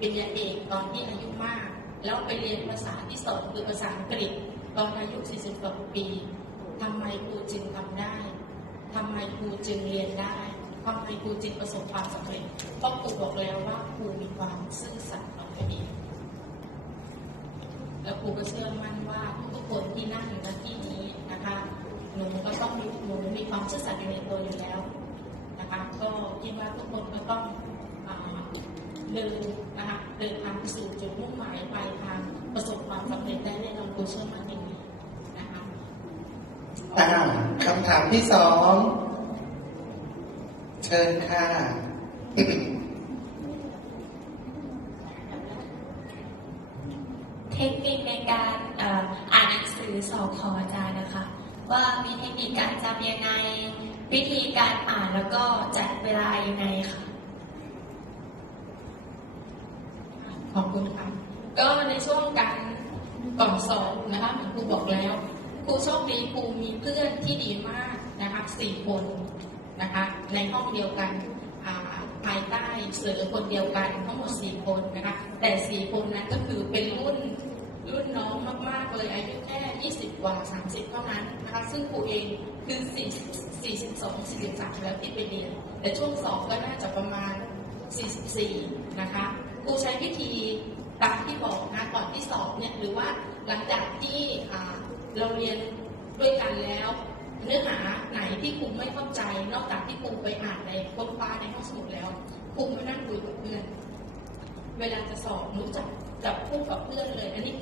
ปริญญาเอกตอนที่อายุมาก แล้วไปเรียนภาษาที่สองคือภาษาอังกฤษ ตอนอายุ 40กว่าปีทำไมครูจึงทำได้ทำไมครูจึงเรียนได้ทำไมครูจึงประสบความสำเร็จเพราะครูบอกแล้วว่าครูมีความซื่อสัตย์ต่อตัวเองแล้วครูก็เชื่อมั่นว่าทุกคนที่นั่งอยู่ณที่นี้นะคะหนูก็ต้องหนูมีความซื่อสัตย์อยู่ในตัวอยู่แล้วนะคะ ก็คิดว่าทุกคนก็ต้องอ่า เดินนะคะเดินทางไปสู่จุดมุ่งหมายปลายทางประสบความสำเร็จได้แน่นอนครูเชื่อมั่นอย่างนี้นะคะอ่าคำถามที่สองเชิญค่ะเทคนิคในการเอ่ออ่านหนังสือสอบของอาจารย์นะคะ ว่ามีเทคนิคการจำยังไง วิธีการอ่านแล้วก็จัดเวลายังไงค่ะ ขอบคุณค่ะ ก็ในช่วงการก่อนสอบนะคะเหมือนครูบอกแล้ว ครูโชคดีครูมีเพื่อนที่ดีมากนะคะสี่คนนะคะในห้องเดียวกันภายใต้เสือคนเดียวกันทั้งหมดสี่คนนะคะแต่สี่คนนั้นก็คือเป็นรุ่นรุ่นน้องมากๆเลยอายุแค่ 20 กว่า 30 เท่านั้นนะคะซึ่งครูเองคือ 40 42 43 แล้วที่ไปเรียนแต่ช่วงสอบก็น่าจะประมาณ 44 นะคะ รูใช้วิธีตามที่บอกนะก่อนที่สอบเนี่ยหรือว่าหลังจากที่เราเรียนด้วยกันแล้ว เนื้อหาไหนที่ครูไม่เข้าใจ นอกจากที่ครูไปอ่านในค้นคว้าในห้องสมุดแล้วครูมานั่งคุยกับเพื่อน เวลาจะสอบรู้จักจับคู่กับเพื่อนเลยอันนี้